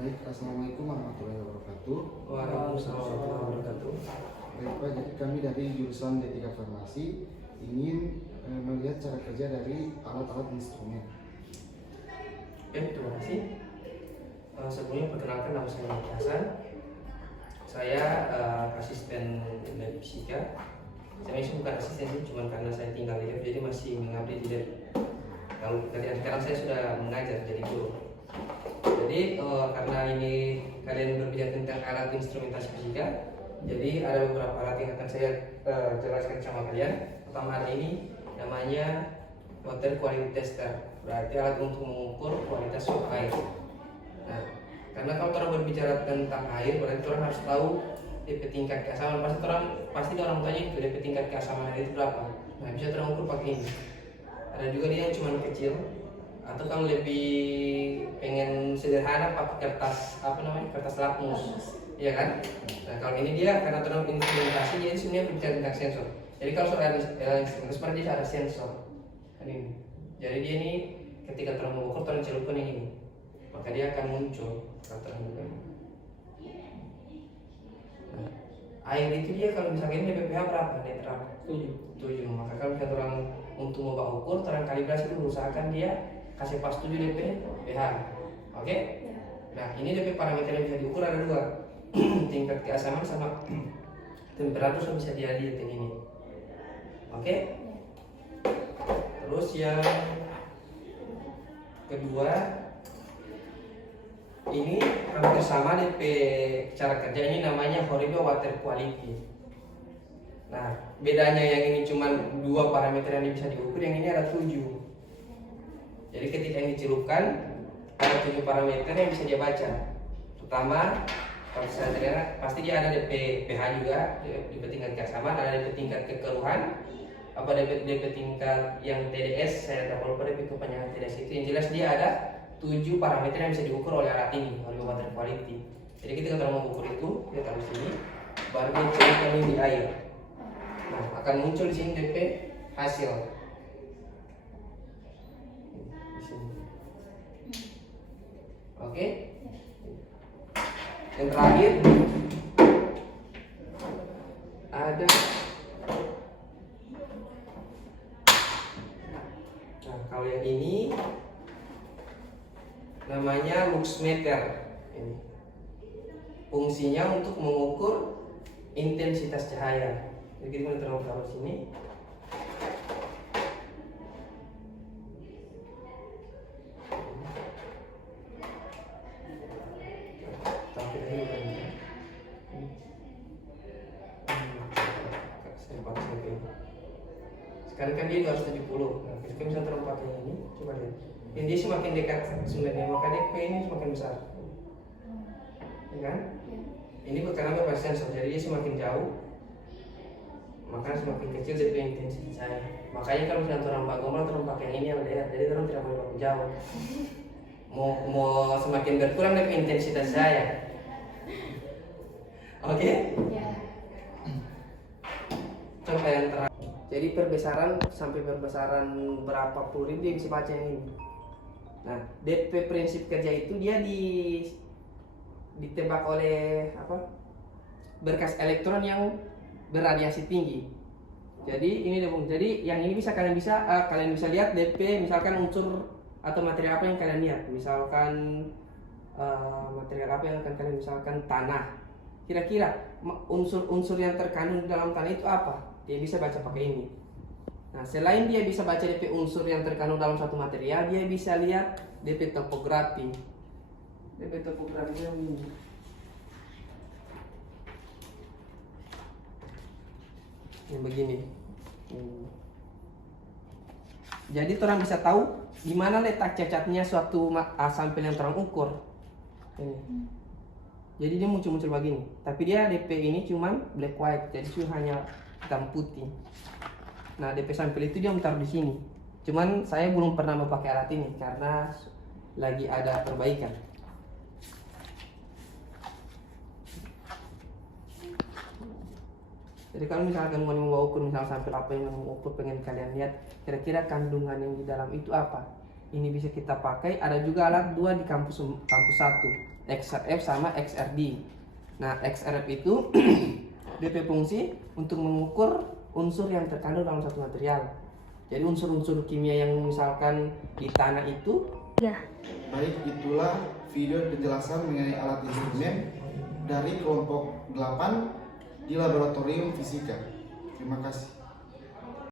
Baik, assalamualaikum warahmatullahi wabarakatuh. Waalaikumsalam warahmatullahi wabarakatuh. Baik Pak, jadi kami dari jurusan D3 Farmasi ingin melihat cara kerja dari alat-alat instrumen. Terima kasih. Sebelumnya perkenalkan, nama saya Muhammad Hasan. Saya asisten lab fisika. Saya bukan asisten sih, cuma karena saya tinggal di lab jadi masih mengabdi di lab. Kalau kalian sekarang saya sudah mengajar jadi guru. Jadi karena ini kalian berbicara tentang alat instrumentasi fisika, jadi ada beberapa alat yang akan saya jelaskan sama kalian. Pertama, ada ini namanya water quality tester, berarti alat untuk mengukur kualitas suap air. Nah, karena kalau orang berbicara tentang air, berarti orang harus tahu DP tingkat keasaman. Pasti orang tanya itu DP tingkat keasaman air itu berapa. Nah, bisa orang ukur pakai ini. Ada juga dia yang cuma kecil, atau kalau lebih pengen sederhana pakai kertas lakmus, iya kan? Nah, kalau ini dia karena terang instrumentasi, jadi sebenarnya berbicara tentang sensor. Jadi kalau soal instrumen seperti dia ada sensor kan ini. Jadi dia ini ketika terang mengukur terang celupkan yang ini, maka dia akan muncul kalau terang buka ini. Nah, air itu dia kalau misalnya ini pH berapa? Netral 7. Maka kalau kita terang untuk mau ukur terang kalibrasi itu usahakan dia kasih pas 7 DP pH. Oke? Nah, ini DP parameter yang bisa diukur ada dua. Tingkat keasaman sama temperatur bisa dilihat yang ini. Oke? Terus yang kedua, ini hampir sama DP cara kerja, ini namanya Horiba water quality. Nah, bedanya yang ini cuma 2 parameter yang bisa diukur, yang ini ada 7. Jadi ketika ini dicelupkan ada 7 parameter yang bisa dia baca. Pertama, kalau saya terlihat pasti dia ada DP pH juga, DP tingkat keasaman, ada DP tingkat kekeruhan, apa DP tingkat yang TDS, saya tak lupa DP kepanjangan TDS itu. Yang jelas dia ada 7 parameter yang bisa diukur oleh alat ini, oleh water quality. Jadi ketika kita mau mengukur itu, dia taruh sini, baru dia celupkan ini di air. Nah, akan muncul di sini DP hasil. Di sini. Oke? Yang terakhir ada, nah kalau yang ini namanya luxmeter. Ini fungsinya untuk mengukur intensitas cahaya. Jadi kita taruh sini. Sekarang kan dia 270. Nah, kita bisa terus pakai ini, coba lihat. Yang dia semakin dekat sumbernya, maka DP ini semakin besar. Ya kan? Ini karena berbasis sensor, jadi dia semakin jauh, maka semakin kecil DP intensitas cahaya. Makanya kalau misalnya orang Pak Gombal orang pakai yang ini yang lihat, jadi orang tidak boleh pakai jauh. Mau semakin berkurang DP intensitas cahaya. Oke? Contoh yang terakhir. Jadi perbesaran sampai perbesaran berapa puluh ribu dia bisa baca yang ini. Nah, DP prinsip kerja itu dia ditembak oleh berkas elektron yang berradiasi tinggi. Jadi ini deh Bung. Jadi yang ini kalian bisa lihat DP misalkan unsur atau material apa yang kalian lihat. Misalkan material apa yang akan kalian misalkan tanah. Kira-kira unsur-unsur yang terkandung dalam tanah itu apa? Dia bisa baca pakai ini. Nah, selain dia bisa baca DP unsur yang terkandung dalam satu material, dia bisa lihat DP topografi. DP topografi yang ini. Yang begini. Jadi orang bisa tahu di mana letak cacatnya suatu sampel yang terang ukur. Ini. Jadi dia muncul-muncul begini. Tapi dia DP ini cuman black white, jadi cuma hanya hitam putih. Nah, DP sampel itu dia taruh di sini. Cuman saya belum pernah memakai alat ini karena lagi ada perbaikan. Jadi kalau misalkan mau ukur misal sampel apa yang mau ukur pengen kalian lihat, kira-kira kandungan yang di dalam itu apa? ini bisa kita pakai. Ada juga alat 2 di kampus 1, XRF sama XRD. Nah, XRF itu dia berfungsi untuk mengukur unsur yang terkandung dalam satu material. Jadi unsur-unsur kimia yang misalkan di tanah itu. Ya. Baik, itulah video penjelasan mengenai alat instrumen dari kelompok 8 di Laboratorium Fisika. Terima kasih.